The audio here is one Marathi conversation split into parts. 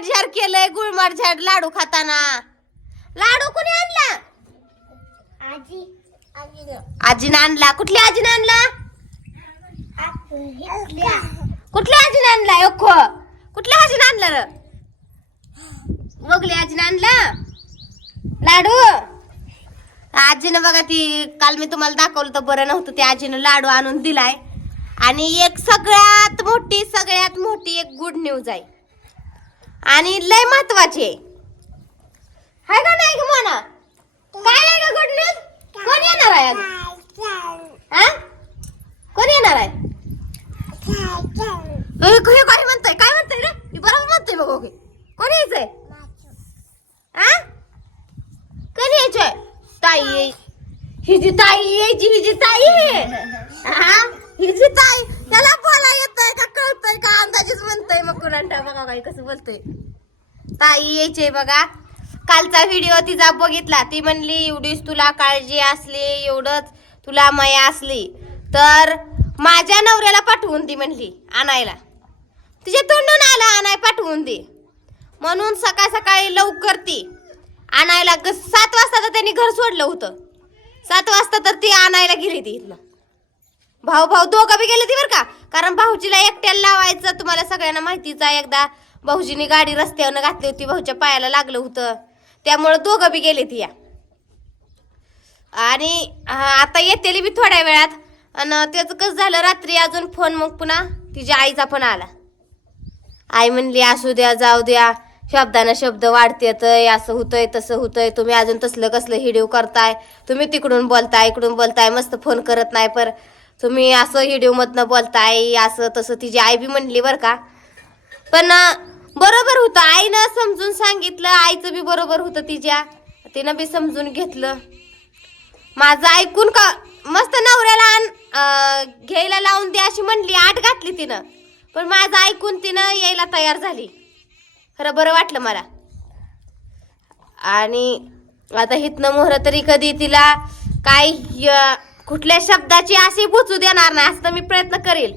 झाड केलंय गुळमाट झाड लाडू खाताना. लाडू कोणी आणला? आजी आजी आजीनं आणला. कुठल्या आजीनं आणला? कुठल्या आजीनं आणला? अख्खो कुठल्या आजीनं आणला र? बघली आजीनं आणला? लाडू? आजीनं बघा ती काल मी तुम्हाला दाखवलं तर बरं नव्हतं. त्या आजीनं लाडू आणून दिलाय. आणि एक सगळ्यात मोठी सगळ्यात मोठी एक गुड न्यूज आहे. आणि लय महत्वाची आहे. हाय का नाही ग म्हणा काय आहे का गुड न्यूज कोण येणार आहे हा? कोण येणार आहे? हे काय म्हणतोय? काय म्हणतोय रे? मी बरोबर म्हणतोय बघ ओके. कोण यायचंय? हा कधी यायचंय? ताई येई हिजी ताई यायची हिजी ताई हा? ही ताई. त्याला कळतय का? अंदाजेच म्हणतोय मग कुणाला बघा काय कसं बोलतोय. ताई यायचे बघा. कालचा व्हिडिओ तिचा बघितला. ती म्हणली एवढीच तुला काळजी असली एवढंच तुला माया असली. तर माझ्या नवऱ्याला पाठवून ती म्हणली आणायला. तिच्या तोंडून आला आणाय पाठवून दे. म्हणून सकाळ सकाळी लवकर ती आणायला ग- सात वाजता तर त्यांनी घर सोडलं होतं. सात वाजता तर ती आणायला गेली ती इथनं. भाऊ भाऊ दोघं बी गेले ती बरं का? कारण भाऊजीला एकट्याला लावायचं तुम्हाला सगळ्यांना माहितीच आहे एकदा. भाऊजीने गाडी रस्त्यावर घातली होती भाऊच्या पायाला लागलं होतं. त्यामुळं दोघं बी गेले ती या. आणि आता येतेली बी थोड्या वेळात. आणि त्याचं कसं झालं रात्री अजून फोन मग पुन्हा तिच्या आईचा पण आला. आई म्हणली असू द्या जाऊ द्या. शब्दानं शब्द वाढतेत असं होतंय तसं होतंय. तुम्ही अजून तसलं कसलं हिडिओ करताय? तुम्ही तिकडून बोलताय इकडून बोलताय मस्त फोन करत नाही पर. तुम्ही असं व्हिडिओमधनं मधनं बोलताय असं तसं तिची आई बी म्हणली बरं का. पण बरोबर होतं. आईनं समजून सांगितलं आईचं बी बरोबर होतं तिच्या. तिनं बी समजून घेतलं. माझं ऐकून का मस्त नवऱ्याला घ्यायला लावून दे अशी म्हणली आठ घातली तिनं. पण माझं ऐकून तिनं यायला तयार झाली. खरं बरं वाटलं मला. आणि आता हितनं मोहर तरी कधी तिला काय कुठल्या शब्दाची अशी बुचू देणार नाही असं मी प्रयत्न करेल.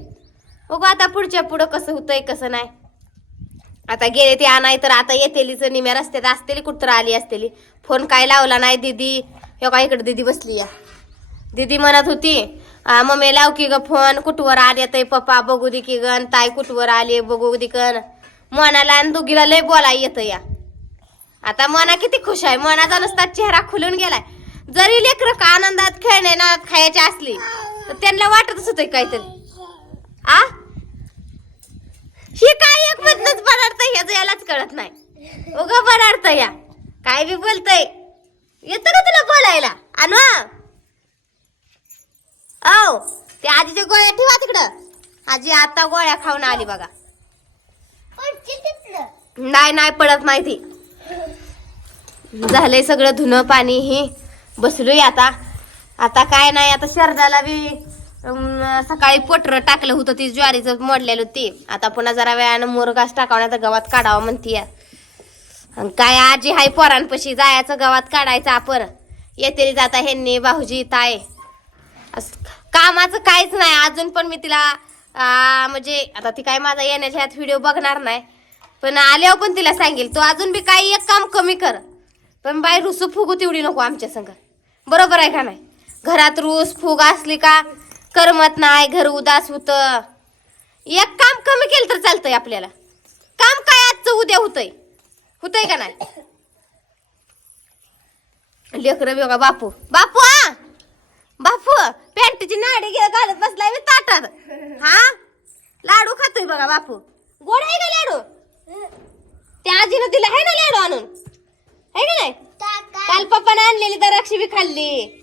बघू आता पुढच्या पुढं कसं होतंय कसं नाही. आता गेले ते आणाय तर आता येतेलीच निम्या रस्त्यात असतेली कुठं आली असतेली. फोन काय लावला नाही दीदी. हे का इकडे दीदी बसली या. दीदी म्हणत होती मम्मी लाव की ग फोन कुठवर आले तर पप्पा बघू दे की गण ताई कुठवर आले बघू दे कण मनाला आणि दोघीला लय बोलाय येतं या. आता मना किती खुश आहे मनाचा नुसता चेहरा खुलून गेलाय. जरी लेकर का आनंदात खेळणे ना खायची असली तर त्यांना वाटतच होतं काहीतरी. आ? ही काय एक मधनच बनाडत ह्याच यालाच कळत नाही. उग बनाडत या. काय बी बोलतय. येतं का तुला बोलायला? आणू औ ते आजीच्या गोळ्या ठेवा तिकडं. आजी आता गोळ्या खाऊन आली बघा. नाही नाही पडत नाही ती झालंय सगळं धुणं पाणी ही. बसलोय आता. आता काय नाही आता शरदाला बी सकाळी पोटर टाकलं होतं ती ज्वारीचं मोडलेलं ते. आता पुन्हा जरा वेळानं मोरगास आता गवात काढावं म्हणतीय. काय आजी हाय पोरांपाशी जायचं गवात काढायचं आपण. येते जाता ह्यांनी भाऊजी ताय असं कामाचं काहीच नाही अजून पण मी तिला म्हणजे आता ती काय माझा येण्याच्या ह्यात व्हिडिओ बघणार नाही. पण आल्यावर पण तिला सांगेल तू अजून बी काही एक काम कमी कर. पण बाई रुसू फुगू तेवढी नको आमच्या संग. बरोबर आहे का नाही? घरात रूस फुग असली का करमत नाही घर उदास होत. एक काम कमी केलं तर चालतंय आपल्याला. काम काय आजचं उद्या होतंय? होतंय का नाही? लेकर बघा बापू. बापू हा. बापू पॅन्टची नाडी घे घालत बसलाय मी ताटात. हा? लाडू खातोय बघा बापू. गोड आहे का लाडू? त्या आजीनं दिला आहे ना लाडू आणून? आहे का नाही? काल पप्पाने आणलेली तर रक्षी बी खाल्ली.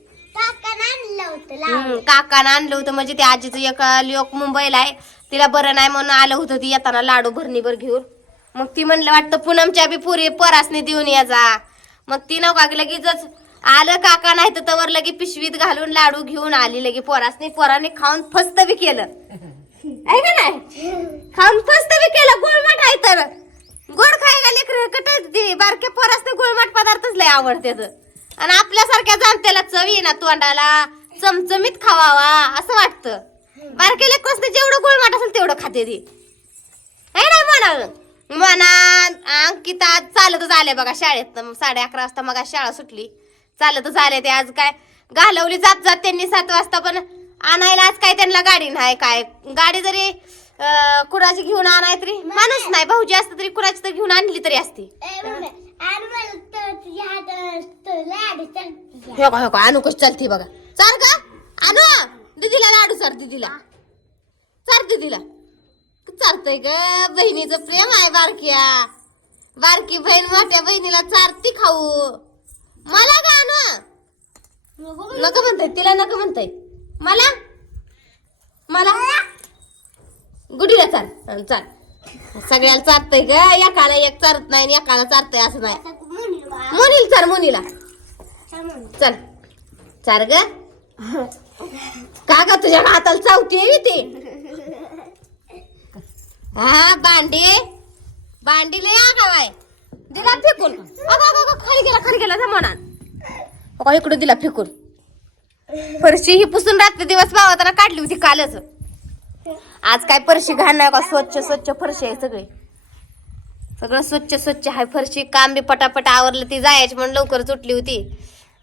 काकानं आणलं होतं म्हणजे त्या आजीचं एक लोक मुंबईला आहे. तिला बरं नाही म्हणून आलं होतं ती येताना लाडू भरणीभर घेऊन. मग ती म्हणलं वाटतं पूनमच्या बी पुरी परासने देऊन या जा. मग ती नका लगेचच आलं काका नाही तर तवर लगे पिशवीत घालून लाडू घेऊन आली लगे पोरासने पोराने खाऊन फस्त बी केलं. आहे का नाही? आवडते तर आवडते आणि आपल्यासारख्या जाणत्याला चव ना तोंडाला. चमचमीत खावावा असं वाटतं. बारकेले कसं जेवढं गोळमाट असेल तेवढं खाते ती. आहे ना म्हणा. म्हणा अंकिता आज चालतच आले बघा शाळेत. साडे अकरा वाजता मग शाळा सुटली. चालतच आले ते आज काय? घालवली जात जात त्यांनी सात वाजता पण आणायला आज काय त्यांना गाडी नाही काय? गाडी जरी कुणाची घेऊन आणाय तरी माणूस नाही. भाऊजी असतं तरी कुणाची तर घेऊन आणली तरी असती ए मम्मी आणि मला तर तुझ्या हातात तो लाडू चल हे का हे का आणू कशी चालते बघा. चाल का आणू. दीदीला लाडू सर दीदीला. चार दीदीला. चालतंय ग. बहिणीचं प्रेम आहे बारक्या. बारकी बहीण मोठ्या बहिणीला चारती खाऊ. मला का आणू. नको म्हणताय तिला नको म्हणताय. मला? मला? गुडीला चाल. चाल. सगळ्याला चारतय ग. एकाला एक चारत नाही आणि एकाला चारतय असं नाही. मुनील चार मुनीला. चल. चार ग. का ग तुझ्या हाताला चावती आहे ती? हा बांडे बांडी लय आगाव आहे. दिला फेकून. खाली गेला खाली गेला म्हणा. अगं, इकडं दिला फेकून. फरशी ही पुसून रात्री दिवस बावताना काढली होती कालच. आज काय फरशी घाण नाही का? स्वच्छ स्वच्छ फरशी आहे सगळे. सगळं स्वच्छ स्वच्छ आहे फरशी. काम बी पटापट आवरलं ती जायची म्हणून लवकर सुटली होती.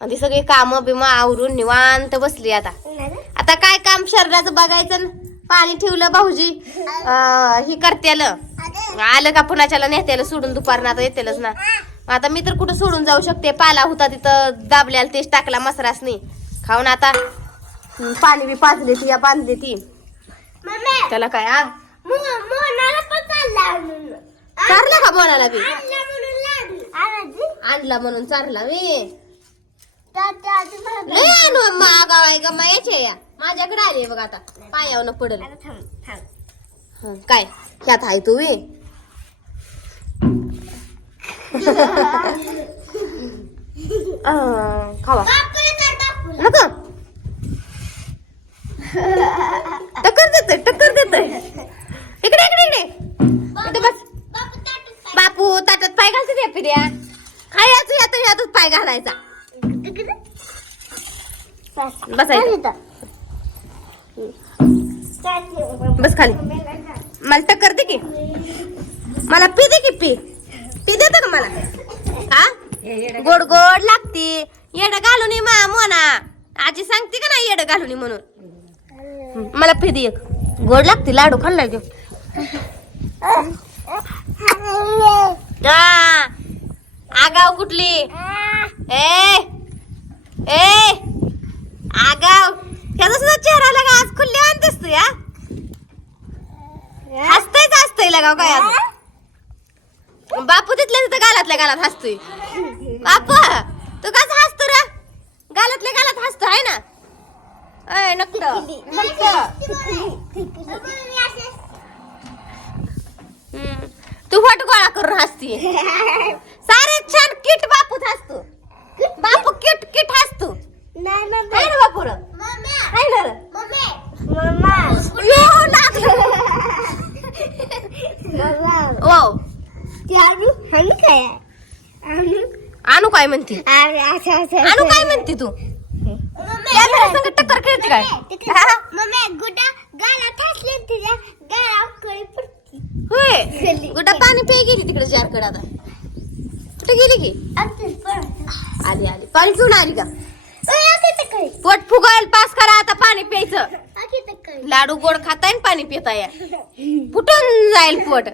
आणि ती सगळी कामं बिमं आवरून निवांत बसली आता. आता काय काम शरीराचं बघायचं. पाणी ठेवलं भाऊजी. ही करतेल आलं का पुण्याच्याला नेत्याला सोडून दुपारनं? आता येतेलच ना. मग आता मी तर कुठं सोडून जाऊ शकते? पाला होता तिथं दाबल्याला तेच टाकला मसरासनी. खाऊन आता पाणी बी पाजले ती या बांधली ती. त्याला काय आ? चारला का बोलायला बी आणला म्हणून चारला मी. आणू मागाव आहे का मायाचे या माझ्याकडे आली बघ आता. पायावनं पडल. हं, काय? ह्यात आहे तू अं, खावा. नको. टक्कर देतोय टक्कर देतोय. इकडे इकडे इकडे. इकडे बस. बापू ताटात पाय घालते त्या पिढ्या. खायचं यात यातच पाय घालायचा. बसायचं. बस खाली. मला टक्कर दे की. मला पी दे की पी. पी देत का मला? हा? गोड गोड लागते. येड घालून मा मोना. आजी सांगते का नाही येड घालून म्हणून? मला पी दे एक. गोड लागते लाडू खाल्ला घेऊ आगाव कुठली? ए! ए आगाव त्याचा सुद्धा चेहरा लगा आज खुल्ले आणतेस तू या हसतयच हसतय लगाव काय आज? बापू तिथल्या तिथं गालातल्या गालात हसतोय. बापू तू कसं हसतो रे? गालातल्या गालात हसतो आहे ना? अय नक्की तू फट गोळा करून हसती सारे छान किट बापूत हसतो. बापू किट किट हसतो नाही मम्मी आहे ना बापूर मम्मी. ना रे? मम्मी. मम्मा. यो, लागलं. मम्मा. ओ त्यारू हमी काय? आणू? आणू काय म्हणते? अरे असं असं आणू काय म्हणते तू? कॅमेरा संग टक्कर खेळते काय? हा? गुडा होय. गुड्डा पाणी पे गेली तिकडे चारकडे आता. कुठे गेली की? आली आली. पाणी पिऊन आली का? पोट फुगायला पास करा आता पाणी प्यायचं. लाडू गोड खाताय पाणी पिताय. फुटून जाईल पोट.